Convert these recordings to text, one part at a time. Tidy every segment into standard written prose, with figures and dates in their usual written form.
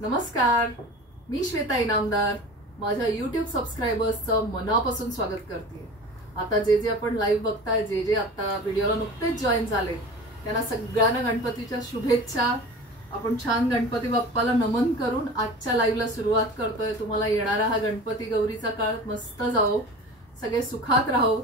नमस्कार, मी श्वेता इनामदार माझ्या YouTube सबस्क्रायबर्सचं मनापासून स्वागत करते। आता जे आपण लाईव्ह बघताय, जे आता व्हिडिओला नुकतेच जॉईन झाले त्यांना सगळ्यांना गणपतीच्या शुभेच्छा। आपण छान गणपती बाप्पाला नमन करून आजच्या लाईव्हला सुरुवात करतोय। तुम्हाला येणारा हा गणपती गौरीचा काळ मस्त जावो, सगळे सुखात राहो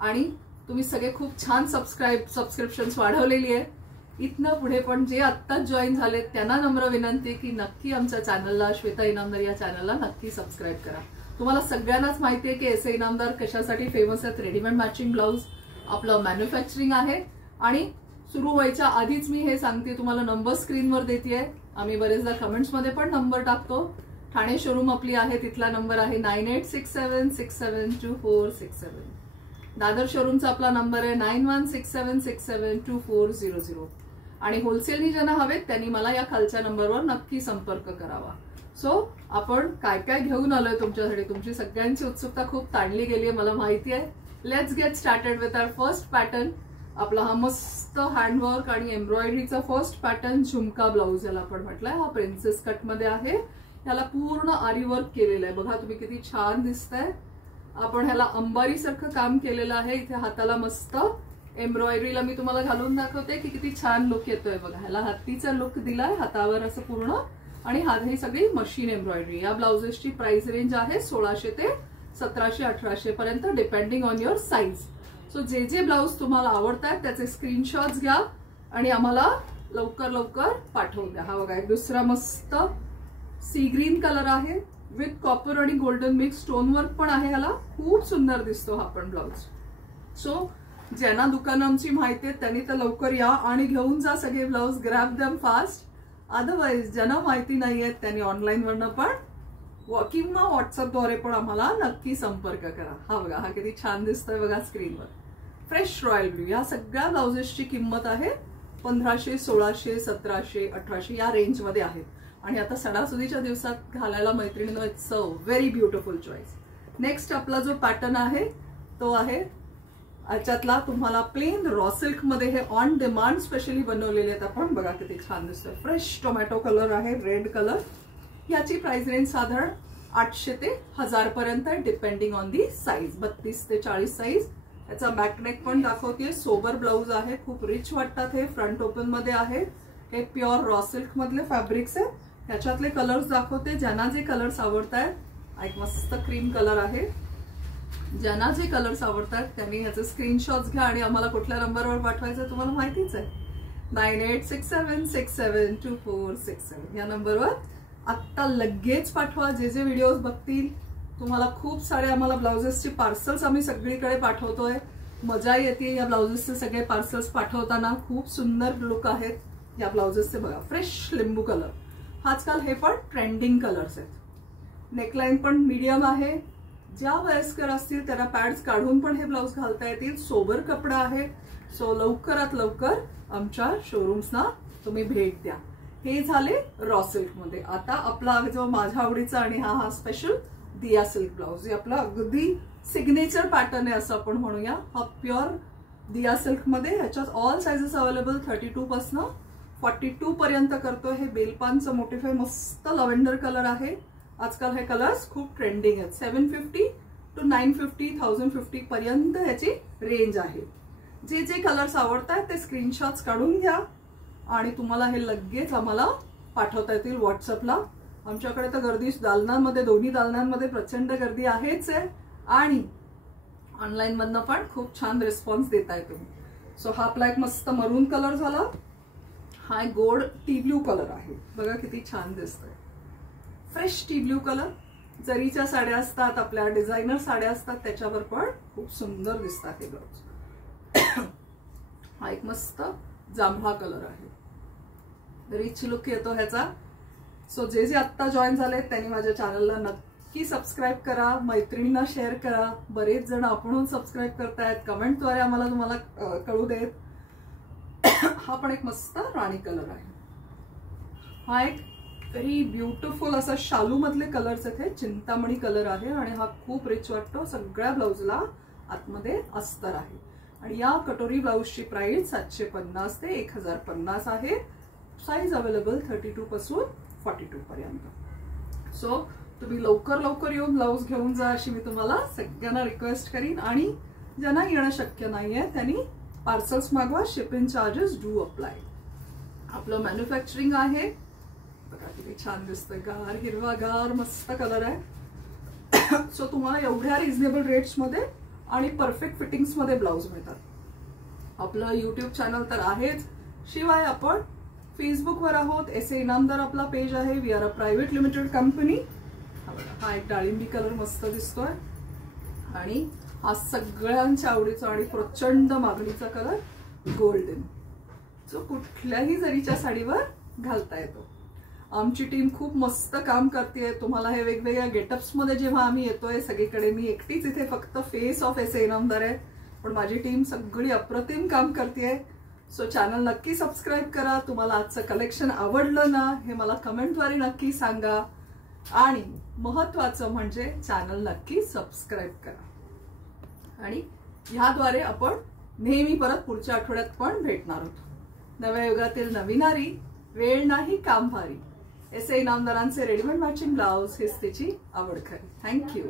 आणि तुम्ही सगळे खूप छान सबस्क्रिप्शन्स वाढवलेली आहे। इथनं पुढे पण जे आत्ता जॉईन झाले त्यांना नम्र विनंती की नक्की आमच्या चॅनलला, श्वेता इनामदार या चॅनलला नक्की सबस्क्राइब करा। तुम्हाला सगळ्यांनाच माहिती आहे की एस इनामदार कशासाठी फेमस आहेत। रेडीमेड मॅचिंग ब्लाउज आपलं मॅन्युफॅक्चरिंग आहे आणि सुरू व्हायच्या आधीच मी हे सांगते, तुम्हाला नंबर स्क्रीनवर देतेय। आम्ही बरेचदा कमेंट्स मध्ये पण नंबर टाकतो। ठाणे शोरूम आपली आहे, तिथला नंबर आहे 9867672467। दादर शोरूमचा आपला नंबर आहे 9167672400 आणि होलसेलनी ज्यांना हवेत त्यांनी मला या खालच्या नंबरवर नक्की संपर्क करावा। सो आपण काय काय घेऊन आलोय तुमच्यासाठी, तुमची सगळ्यांची उत्सुकता खूप ताणली गेली आहे मला माहिती आहे। Let's get started with our first pattern. आपला हा मस्त हँडवर्क आणि एम्ब्रॉयडरीचा फर्स्ट पॅटर्न झुमका ब्लाउज याला आपण म्हटलंय। हा प्रिन्सेस कट मध्ये आहे, याला पूर्ण आरी वर्क केलेलं आहे। बघा तुम्ही किती छान दिसतंय। आपण ह्याला अंबारी सारखं काम केलेलं आहे। इथे हाताला मस्त एम्ब्रॉयडरीला मी तुम्हाला घालून दाखवते की किती छान लुक येतोय। बघा ह्याला हत्तीचा लुक दिलाय हातावर असं पूर्ण, आणि ही सगळी मशीन एम्ब्रॉयडरी। या ब्लाउजेसची प्राइस रेंज आहे 1600 ते 1700-1800 पर्यंत, depending on your size. So जे ब्लाउज तुम्हाला आवडतात त्याचे स्क्रीनशॉट्स घ्या आणि आम्हाला लवकर लवकर पाठवून द्या। हा बघा एक दुसरा मस्त सी ग्रीन कलर आहे विथ कॉपर आणि गोल्डन मिक्स स्टोन वर्क पण आहे। ह्याला खूप सुंदर दिसतो हा पण ब्लाउज। सो ज्यांना दुकान आमची माहिती आहे त्यांनी तर लवकर या आणि घेऊन जा सगळे blouse, grab them fast. Otherwise ज्यांना माहिती नाहीये त्यांनी ऑनलाईन वरनं पण किंवा व्हॉट्सअपद्वारे पण आम्हाला नक्की संपर्क करा। हा बघा हा किती छान दिसतोय बघा स्क्रीनवर, फ्रेश रॉयल ब्ल्यू। या सगळ्या ब्लाउजेसची किंमत आहे 1500, 1600, 1700, 1800 या रेंज मध्ये आहेत। आणि आता सणासुदीच्या दिवसात घालायला मैत्रिणींनो it's a very beautiful choice. Next आपला जो पॅटर्न आहे तो आहे याच्यातला तुम्हाला प्लेन रॉ सिल्क मध्ये हे ऑन डिमांड स्पेशली बनवलेले आहेत आपण। बघा किती छान दिसतोय, फ्रेश टोमॅटो कलर आहे, रेड कलर। याची प्राइस रेंज साधारण 800 ते 1000 पर्यंत, डिपेंडिंग ऑन दी साईज। 32 ते 40 साईज। याचा बॅकनेक पण दाखवते, सोबर ब्लाउज आहे, खूप रिच वाटतात हे। फ्रंट ओपन मध्ये आहे, हे प्युअर रॉ सिल्क मधले फॅब्रिक्स आहे। त्याच्यातले कलर्स दाखवते, ज्यांना जे कलर्स आवडतात। एक मस्त क्रीम कलर आहे, ज्यांना जे कलर्स आवडतात त्यांनी ह्याचे स्क्रीनशॉट्स घ्या आणि आम्हाला कुठल्या नंबरवर पाठवायचं तुम्हाला माहितीच आहे, 9867672467 या नंबरवर आत्ता लगेच पाठवा। जे व्हिडिओज बघतील तुम्हाला खूप सारे आम्हाला ब्लाउजेसची पार्सल्स आम्ही सगळीकडे पाठवतोय। मजा येते या ब्लाउजेसचे सगळे पार्सल्स पाठवताना। खूप सुंदर लुक आहेत या ब्लाउजेसचे। बघा फ्रेश लिंबू कलर, आजकाल हे पण ट्रेंडिंग कलर्स आहेत। नेकलाइन पण मीडियम आहे, ज्या वयस्कर असतील त्यांना पॅड्स काढून पण हे ब्लाउज घालता येतील। सोबर कपडा आहे। सो लवकरात लवकर आमच्या शोरूम्सना तुम्ही भेट द्या। हे झाले रॉ सिल्क मध्ये। आता आपला जो माझ्या आवडीचा आणि हा स्पेशल दिया सिल्क ब्लाउज, आपला अगदी सिग्नेचर पॅटर्न आहे असं आपण म्हणूया। हा प्युअर दिया सिल्क मध्ये, ह्याच्यात ऑल साइजेस अवेलेबल 32 पासून 42 पर्यंत करतोय। हे बेलपानचं मोटिफाय मस्त लव्हेंडर कलर आहे। आजकाल हे कलर्स खूप ट्रेंडिंग आहेत। 750 to 950, 1050 पर्यंत याची रेंज आहे। जे कलर्स आवडतात ते स्क्रीनशॉट्स काढून घ्या आणि तुम्हाला हे लगेच आम्हाला पाठवता येतील व्हॉट्सअपला। आमच्याकडे तर गर्दी दालनांमध्ये, दोन्ही दालनांमध्ये प्रचंड गर्दी आहेच आहे आणि ऑनलाईन मधनं पण खूप छान रिस्पॉन्स देताय तुम्ही। सो हा आपला एक मस्त मरून कलर झाला। हा एक गोल्ड टी ब्ल्यू कलर आहे, बघा किती छान दिसतोय, फ्रेश टी ब्ल्यू कलर। जरीच्या साड्या असतात, आपल्या डिझायनर साड्या असतात, त्याच्यावर पण खूप सुंदर दिसतात हे ब्लाउज। हा एक मस्त जांभळा कलर आहे, रिच लुक येतो ह्याचा। सो जे आत्ता जॉईन झाले त्यांनी माझ्या चॅनलला नक्की सबस्क्राईब करा, मैत्रिणींना शेअर करा। बरेच जण आपणहून सबस्क्राईब करतायत, कमेंटद्वारे आम्हाला तुम्हाला कळू देत। हा पण एक मस्त राणी कलर आहे। हा एक व्हेरी ब्युटिफुल असा शालू मधले कलर्स आहेत, चिंतामणी कलर आहे आणि हा खूप रिच वाटतो। सगळ्या ब्लाउजला आतमध्ये अस्तर आहे आणि या कटोरी ब्लाउजची प्राइस 750 ते 1050 आहे। साइज अवेलेबल 32 पासून 42 पर्यंत. सो तुम्ही लवकर लवकर येऊन ब्लाऊज घेऊन जा अशी मी तुम्हाला सगळ्यांना रिक्वेस्ट करीन. आणि ज्यांना येणं शक्य नाहीये त्यांनी पार्सल्स मागवा. Shipping charges do apply. आपलं मॅन्युफॅक्चरिंग आहे बघा किती छान दिसतंय. गार हिरवागार मस्त कलर आहे. सो तुम्हाला एवढ्या रिझनेबल रेट्स मध्ये आणि परफेक्ट फिटिंग्स मध्ये ब्लाऊज मिळतात. आपलं युट्यूब चॅनल तर आहेच, शिवाय आपण फेसबुकवर आहोत. एस.ए. इनामदार आपला पेज आहे. We are a private limited company. हा एक डाळिंबी कलर मस्त दिसतोय आणि हा सगळ्यांच्या आवडीचा आणि प्रचंड मागणीचा कलर गोल्डन. जो कुठल्याही जरीच्या साडीवर घालता येतो. आमची टीम खूप मस्त काम करते. तुम्हाला हे वेगवेगळ्या गेटअप्स मध्ये जेव्हा आम्ही येतोय सगळीकडे, मी एकटीच इथे फक्त फेस ऑफ एस.ए. इनामदार आहे, पण माझी टीम सगळी अप्रतिम काम करते. सो चॅनल नक्की सबस्क्राईब करा. तुम्हाला आजचं कलेक्शन आवडलं ना हे मला कमेंटद्वारे नक्की सांगा. आणि महत्वाचं म्हणजे चॅनल नक्की सबस्क्राईब करा. आणि ह्याद्वारे आपण नेहमी परत पुढच्या आठवड्यात पण भेटणार आहोत. नव्या युगातील नवीनारी, वेळ नाही काम भारी. एस.ए. इनामदारांचे रेडीमेड मॅचिंग ब्लाउज हेच त्याची आवड खरी. थँक्यू.